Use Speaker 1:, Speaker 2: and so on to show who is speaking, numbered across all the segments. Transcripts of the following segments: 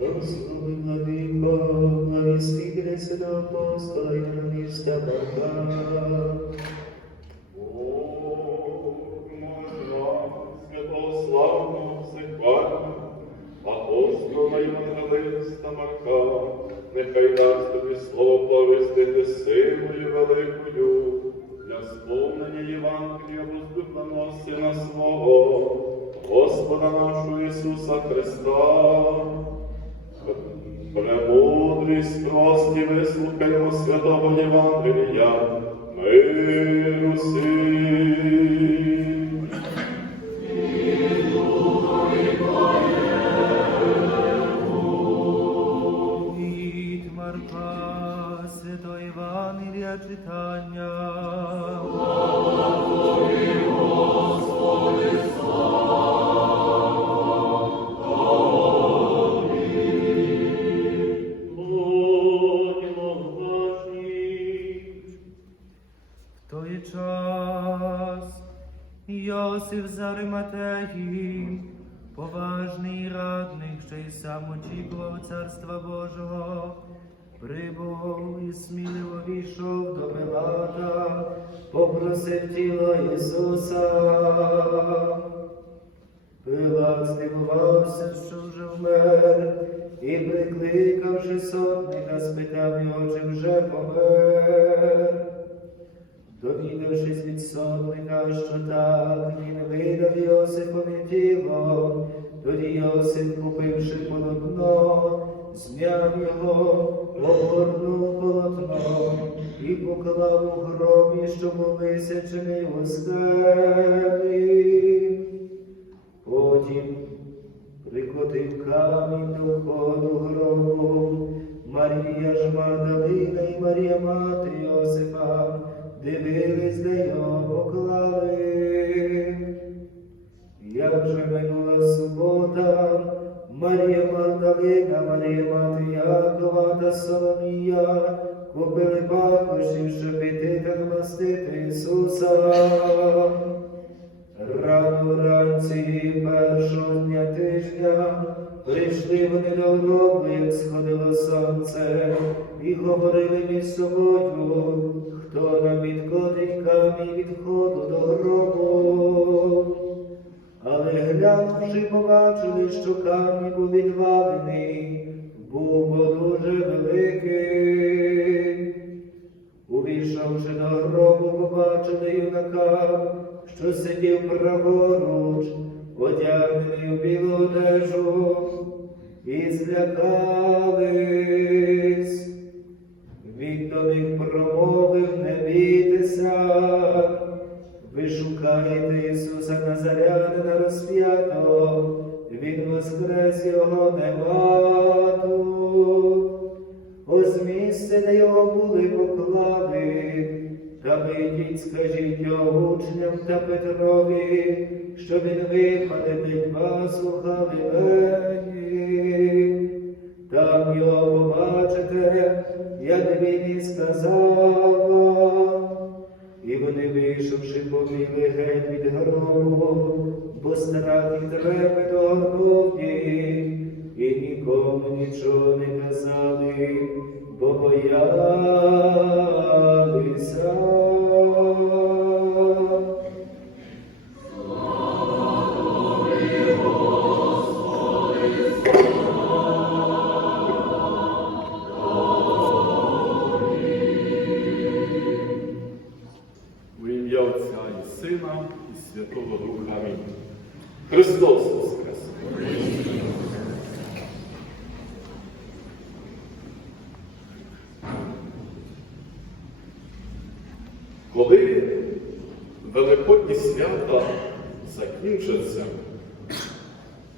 Speaker 1: Благослови владико, благовістителя святого апостола і міста Марка.
Speaker 2: Святославного Всехвального, апостола Євангелиста Марка, нехай дасть тобі слово повістити силою великою для сповнення Євангелія возлюбленого Сина свого, Господа нашого Ісуса Христа. Премудрість прості вислухаймо святого Євангелія, миру всім.
Speaker 1: Від Марка, Святого Євангелія. Поважний радник, що й сам очікував Царства Божого, прибув і сміливо війшов до Пилата, попросив тіло Ісуса. Пилат здивувався, що вже вмер, і, прикликавши сотника, спитав його, чи вже помер. Довідавшись від сотника, що так, він видав Йосипові тіло, тоді Йосип, купивши полотно, зняв його, обгорнув полотно і поклав у гробі, що був висячений у скелі. Потім прикотив камінь до входу гробу. Марія ж Магдалина і Марія мати Йосипа дивились, де його поклали. Як же минула субота, Марія Магдалина, Марія мати Якова та Соломія купили пахощів, щоб піти та вмастити Ісуса. Рано вранці першого дня тижня прийшли вони до гробу, як сходило сонце, і говорили між собою, хто нам відкотить камінь від входу до гробу. Але глянувши, побачили, що камінь був відвалений, був дуже великий. Увійшовши до гробу, побачили юнака, що сидів праворуч, одягнений у білу одежу, і злякались. Він до них промовив, не бійтеся, ви шукаєте Ісуса Назарянина розп'ятого, Він воскрес його нема тут. Ось місце, його були поклали, та вийдіть, скажіть його учням та Петрові, що він виходить вас у Галилеї. Там його побачите, як він і сказав вони, вийшовши, побігли геть від гробу, бо страх і трепет їх, і нікому нічого не казали, бо боялися.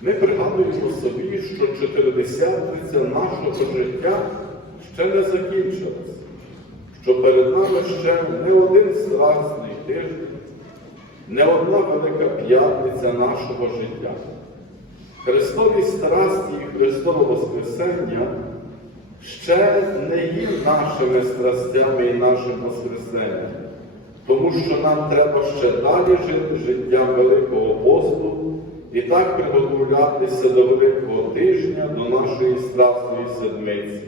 Speaker 2: Ми пригадуємо собі, що чотиридесятниця нашого життя ще не закінчилась що перед нами ще не один страсний тиждень, не одна велика п'ятниця нашого життя. Христові страсті і Христове Воскресення ще не є нашими страстями і нашим Воскресенням, тому що нам треба ще далі жити життям Великого посту Відтак приготовлятися до Великого тижня, до нашої страсної седмиці.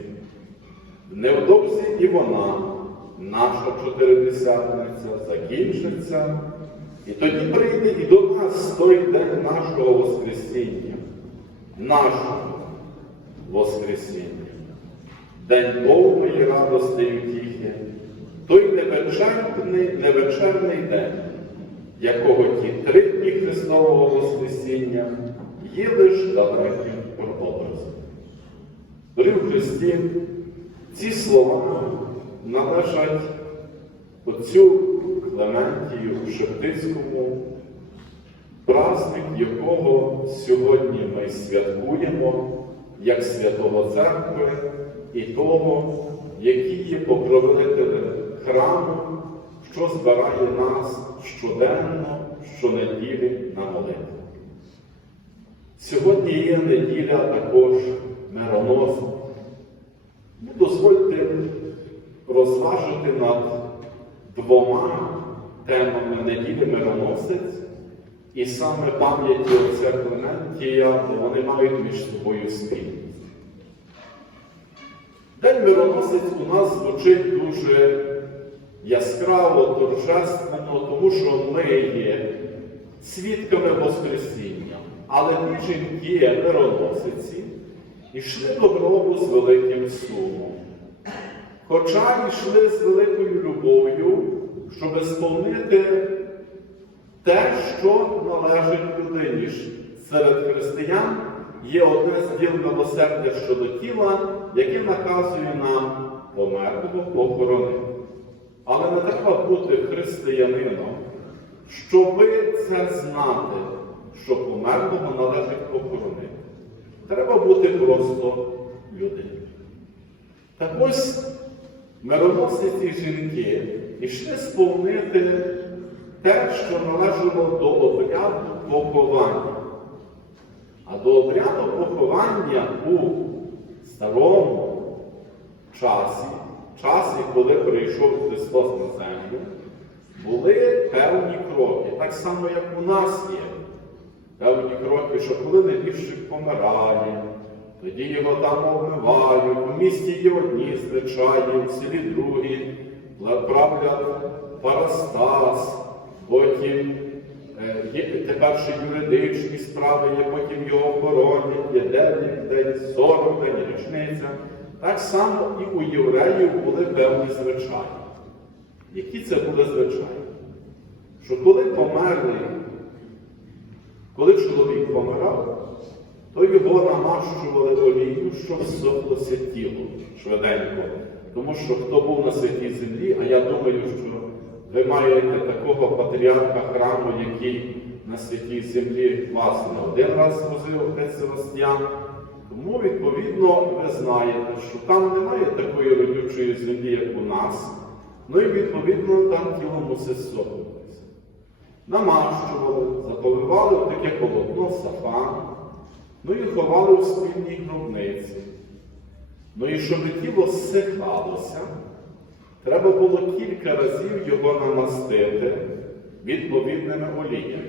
Speaker 2: Невдовзі і вона, наша чотиридесятниця, закінчиться, і тоді прийде і до нас той день нашого Воскресіння, нашого Воскресіння, день повної радости і втіхи, той невечерний, невечерний день, якого ті три дні Христового Воскресіння є лише далеким прообразом. В Христі, ці слова належать отцю Клементію Шептицькому, праздник якого сьогодні ми святкуємо як святого церкви і того, який є покровителем храму, що збирає нас щоденно, щонеділі на молитву. Сьогодні є неділя також мироносна. Ну, Дозвольте розважити над двома темами неділі мироносець і саме пам'яті отця Клементія, вони мають між собою спільність. День мироносець у нас звучить дуже яскраво, торжественно, тому що ми є свідками Воскресіння. Але ті жінки мироносиці йшли до гробу з великим сумом. Хоча йшли з великою любов'ю, щоб сповнити те, що належить людині. Серед християн є одне з діл милосердя щодо тіла, яке наказує нам померлого похоронити. Але не треба бути християнином, щоби це знати, що померлого належить похоронити. Треба бути просто людиною. Так ось мироносиці жінки йшли сповнити те, що належало до обряду поховання. А до обряду поховання у старому часі, часі, коли прийшов Христос на землю, були певні кроки, так само, як у нас є. Певні кроки, що коли небіжчик помирає, тоді його там обмивають, у місті є одні звичаї, у селі другі, правлять парастас, потім е, є тепер ще юридичні справи, є потім його охоронять, є день, день, 40 день, річниця. Так само і у євреїв були певні звичаї. Які це були звичаї? Що коли померли, коли чоловік помирав, то його намащували олією, щоб зсохлося тіло швиденько. Тому що хто був на святій землі, а я думаю, що ви маєте такого патріарха храму, який на святій землі вас не один раз возив отець Севастьян. Тому, відповідно, ви знаєте, що там немає такої родючої землі, як у нас. Ну і відповідно там тіло мусить сохнутися. Намащували, заповивали в таке полотно сафан, ну і ховали у спільній гробниці. Ну і щоб тіло зсихалося, треба було кілька разів його намастити відповідними оліями.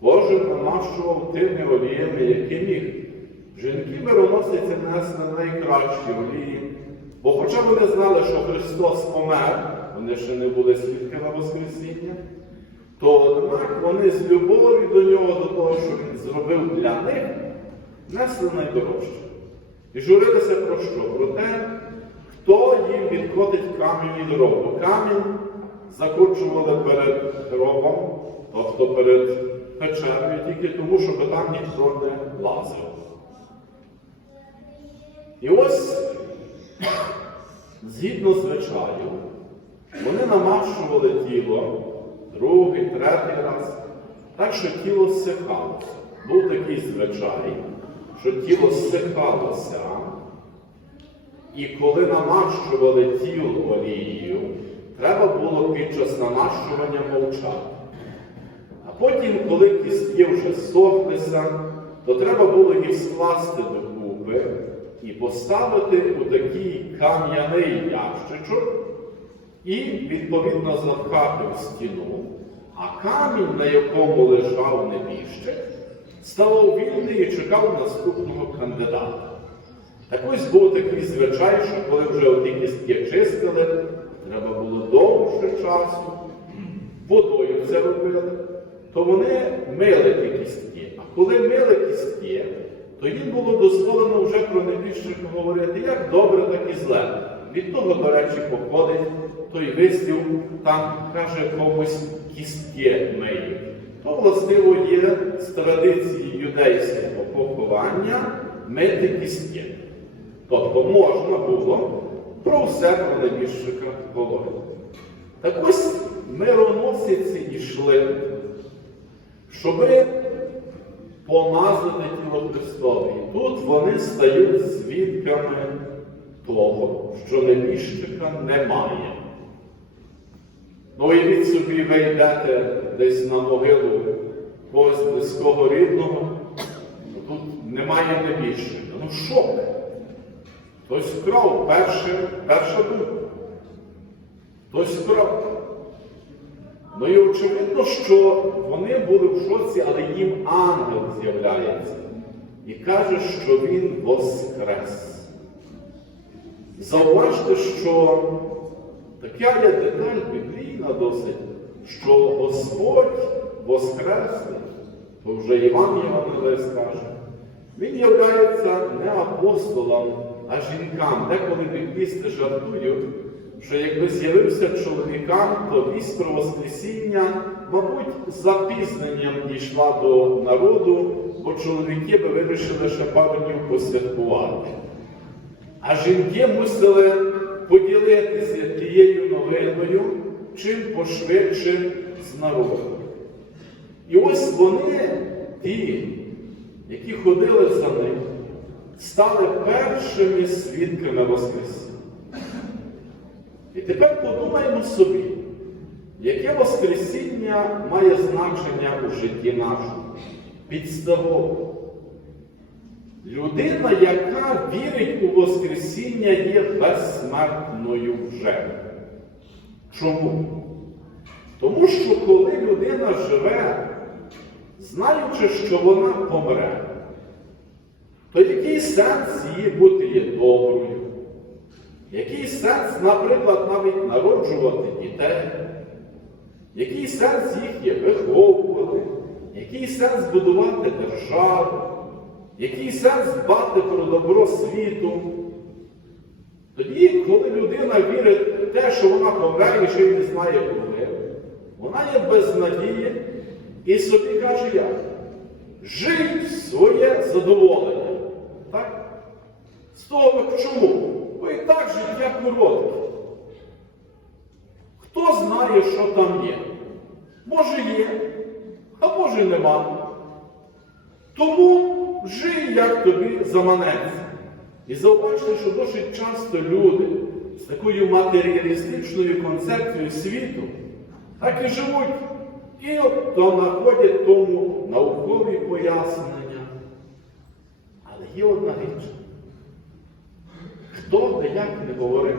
Speaker 2: Кожен намащував тими оліями, які міг. Жінки мироносиці несли найкращі олії, бо хоча вони знали, що Христос помер, вони ще не були свідками Воскресіння, то однак вони з любов'ю до нього, до того, що він зробив для них, несли найдорожче. І журилися про що? Про те, хто їм відкотить камінь від гробу. Камінь закручували перед гробом, тобто перед печерою, тільки тому, щоб там ніхто не лазив. І ось, згідно звичаю, вони намащували тіло другий, третій раз, так що тіло зсихалося. Був такий звичай, що тіло зсихалося, і коли намащували тіло олією, треба було під час намащування мовчати. А потім, коли кістки вже сохлися, то треба було їх скласти докупи і поставити у такий кам'яний ящичок і, відповідно, запхати в стіну, а камінь, на якому лежав небіжчик, ставав вільний і чекав наступного кандидата. Так ось був такий звичай, що коли вже оті кістки чистили, треба було довше часу, водою це робили, то вони мили ті кістки. А коли мили кістки, то їм було дозволено вже про небіжчика говорити, як добре, так і зле. Від того, до речі, походить той вислів, там каже комусь кістки миють. То, властиво, є з традиції юдейського поховання мити кістки. Тобто можна було про все про небіжчика говорити. Так ось мироносиці йшли, щоби помазати тіло Христове. І тут вони стають свідками того, що небіжчика немає. Ну, уявіть собі, ви йдете десь на могилу когось близького рідного, ну, тут немає небіжчика. Ну шок. Хтось вкрав перше, перша думка. Хтось вкрав. Ну і очевидно, що вони були в шоці, але їм ангел з'являється і каже, що він воскрес. Зауважте, що така є деталь біблійна досить, що Господь воскресний, то вже Іван Євангелист каже, він являється не апостолам, а жінкам. Деколи біблісти жартують, що якби з'явився чоловікам, то вість про Воскресіння, мабуть, з запізненням дійшла до народу, бо чоловіки би вирішили ще пару днів посвяткувати. А жінки мусили поділитися тією новиною, чим пошвидше з народом. І ось вони, ті, які ходили за ним, стали першими свідками Воскресіння. І тепер подумаємо собі, яке Воскресіння має значення у житті нашому, підставове. Людина, яка вірить у Воскресіння, є безсмертною вже. Чому? Тому що коли людина живе, знаючи, що вона помре, то який сенс її бути сенс, наприклад, навіть народжувати дітей? Який сенс їх є виховувати? Який сенс будувати державу? Який сенс дбати про добро світу? Тоді, коли людина вірить в те, що вона помре і ще й не знає коли, вона є без надії і собі каже як? Жий в своє задоволення. Так? З того чому? Коротке. Хто знає, що там є? Може є, а може нема. Тому жий, як тобі заманеться. І зауважте, що досить часто люди з такою матеріалістичною концепцією світу так і живуть. І от то знаходять тому наукові пояснення. Але є одна річ. Хто би як не говорив,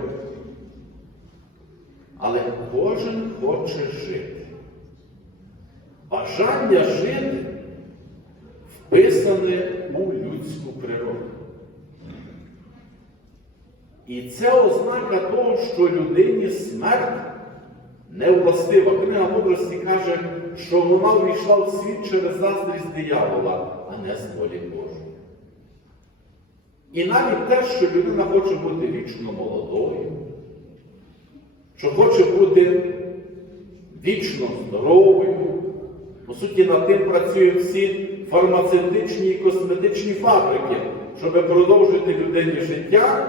Speaker 2: але кожен хоче жити. Бажання жити вписане у людську природу. І це ознака того, що людині смерть не властива. Книга мудрості каже, що вона війшла в світ через заздрість диявола, а не з волі Божої. І навіть те, що людина хоче бути вічно молодою, що хоче бути вічно здоровою, по суті, над тим працюють всі фармацевтичні і косметичні фабрики, щоб продовжити людині життя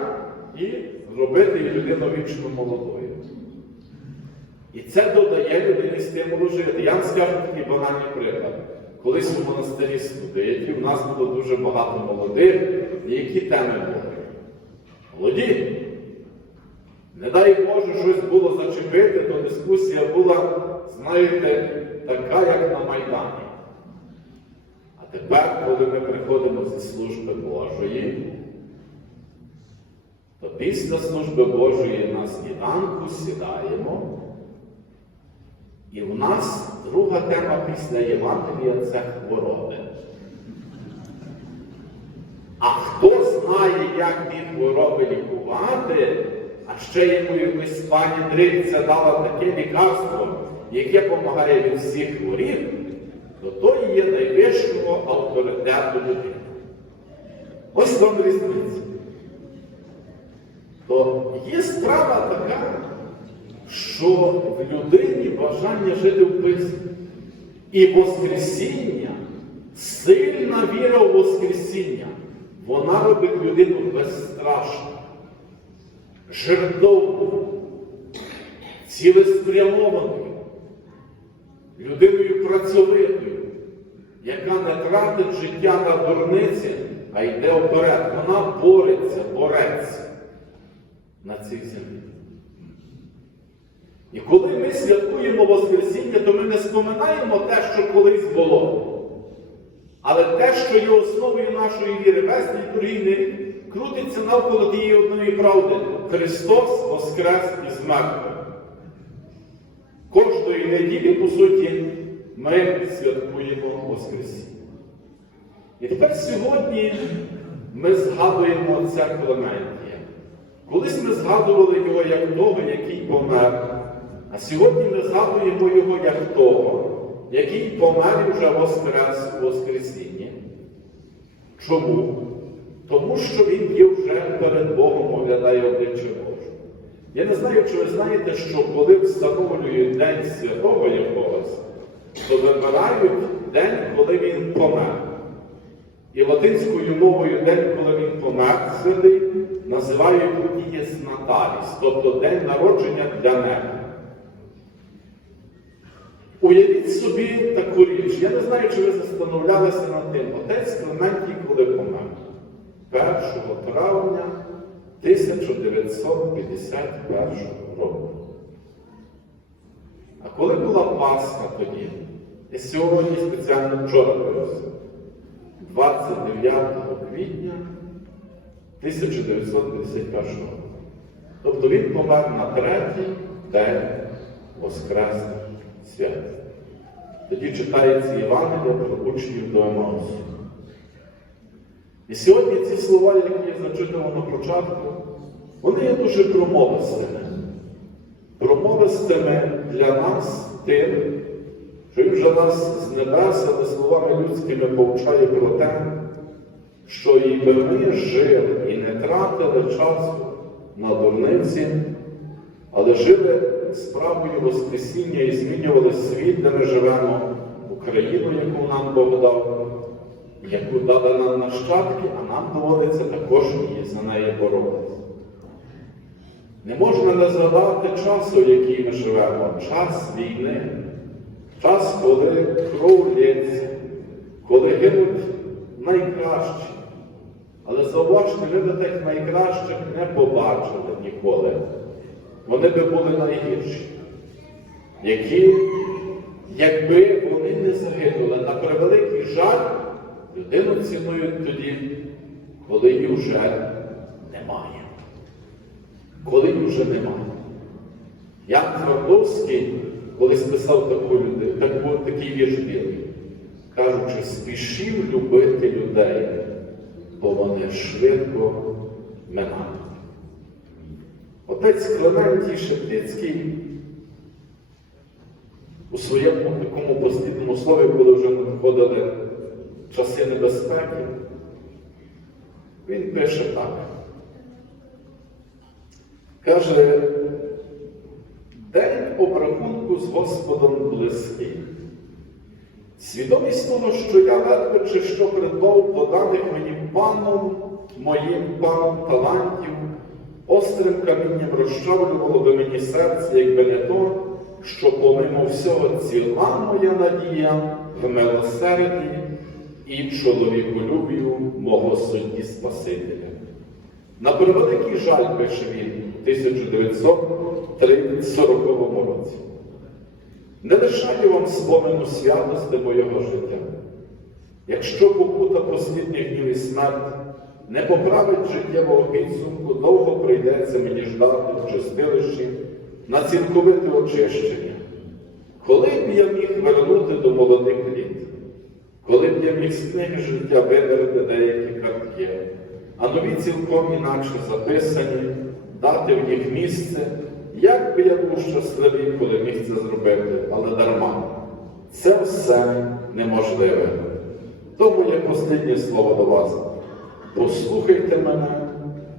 Speaker 2: і зробити людину вічно молодою. І це додає людині стимулу жити. Я вам скажу такий банальний приклад. Колись у монастирі студентів у нас було дуже багато молодих, які теми були? Молоді. Не дай Боже, щось було зачепити, то дискусія була, знаєте, така, як на Майдані. А тепер, коли ми приходимо зі служби Божої, то після служби Божої на сніданку сідаємо. І в нас друга тема після Євангелія це хвороби. А хто знає, як ті хвороби лікувати, а ще йому якось пані Дриця дала таке лікарство, яке допомагає від всіх хворіб, то той є найвищого авторитету людини. Ось вам різниця. То є справа така, що в людині бажання жити в письмі. І Воскресіння, сильна віра в Воскресіння, вона робить людину безстрашну, жертовною, цілеспрямованою, людиною працьовитою, яка не тратить життя на дурниці, а йде вперед. Вона бореться, бореться на цій землі. І коли ми святкуємо Воскресіння, то ми не споминаємо те, що колись було. Але те, що є основою нашої віри, весь літургійний крутиться навколо тієї одної правди. Христос воскрес із мертвих. Кожної неділі, по суті, ми святкуємо Воскресіння. І тепер сьогодні ми згадуємо це Клементія. Колись ми згадували його як того, який помер. А сьогодні ми згадуємо його як того, який помер вже воскрес у Воскресінні. Чому? Тому що він є вже перед Богом, оглядає обличчя Боже. Я не знаю, чи ви знаєте, що коли встановлюють День святого якогось, то вибирають день, коли він помер. І латинською мовою день, коли він помер, святий, називають Дієс Наталіс, тобто день народження для неба. Уявіть собі таку річ. Я не знаю, чи ви застановлялися над тим. Отець Клементій, коли помер. 1 травня 1951 року. А коли була Пасха тоді, і сьогодні спеціально вчора привез, 29 квітня 1951 року. Тобто він помер на третій день Воскресних свят. Тоді читається Євангелія про учнів до Емаусу. І сьогодні ці слова, які я зачитував на початку, вони є дуже промовистими. Промовистими для нас тим, що він вже нас з небес, але словами людськими повчає про те, що і ми жили і не тратили часу на дурниці, але жили справою Воскресіння і змінювали світ, де ми живемо, Україну, яку нам Бог дав, яку дали нам нащадки, а нам доводиться також і за неї боротися. Не можна не згадати часу, в який ми живемо, час війни, час, коли кров лється, коли гинуть найкращі. Але зауважте, ми би тих найкращих не побачили ніколи. Вони би були найгірші, які, якби вони не загинули, на превеликий жаль, людину цінують тоді, коли її вже немає. Коли її вже немає. Ян Твардовський колись писав таку люди, таку, такий вірш білий, кажучи, спішів любити людей, бо вони швидко минають. Отець Клементій Шептицький у своєму такому послідному слові, коли вже надходили часи небезпеки, він пише так. Каже, день обрахунку з Господом близький. Свідомість того, що я ледве чи що придбав поданих мені паном, моїм паном талантів, острим камінням розчавлювало би мені серце, не то, що помимо всього ціла моя надія в милосерді і чоловіколюбію мого судді Спасителя. На превеликий жаль пише він у 1940 році. Не лишаю вам спомену святости моєго життя. Якщо покута послідніх днів і смерть не поправить життєвого підсумку, довго прийдеться мені ждати в чистилищі на цілковите очищення. Коли б я міг вернути до молодих літ, коли б я міг з книги життя видерти деякі картки, а нові цілком інакше записані, дати в їх місце. Як би я був щасливий, коли міг це зробити, але дарма. Це все неможливе. Тому є останнє слово до вас. Послухайте мене,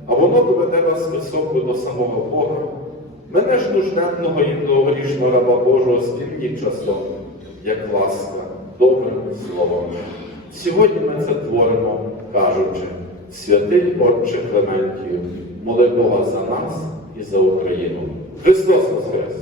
Speaker 2: а воно доведе вас високо до самого Бога. Мене ж нужденного і многорічного раба Божого стільки часом, як ласка, добрим словом. Сьогодні ми це творимо, кажучи, святий Отче Клементію, моли Бога за нас і за Україну. Христос Воскрес!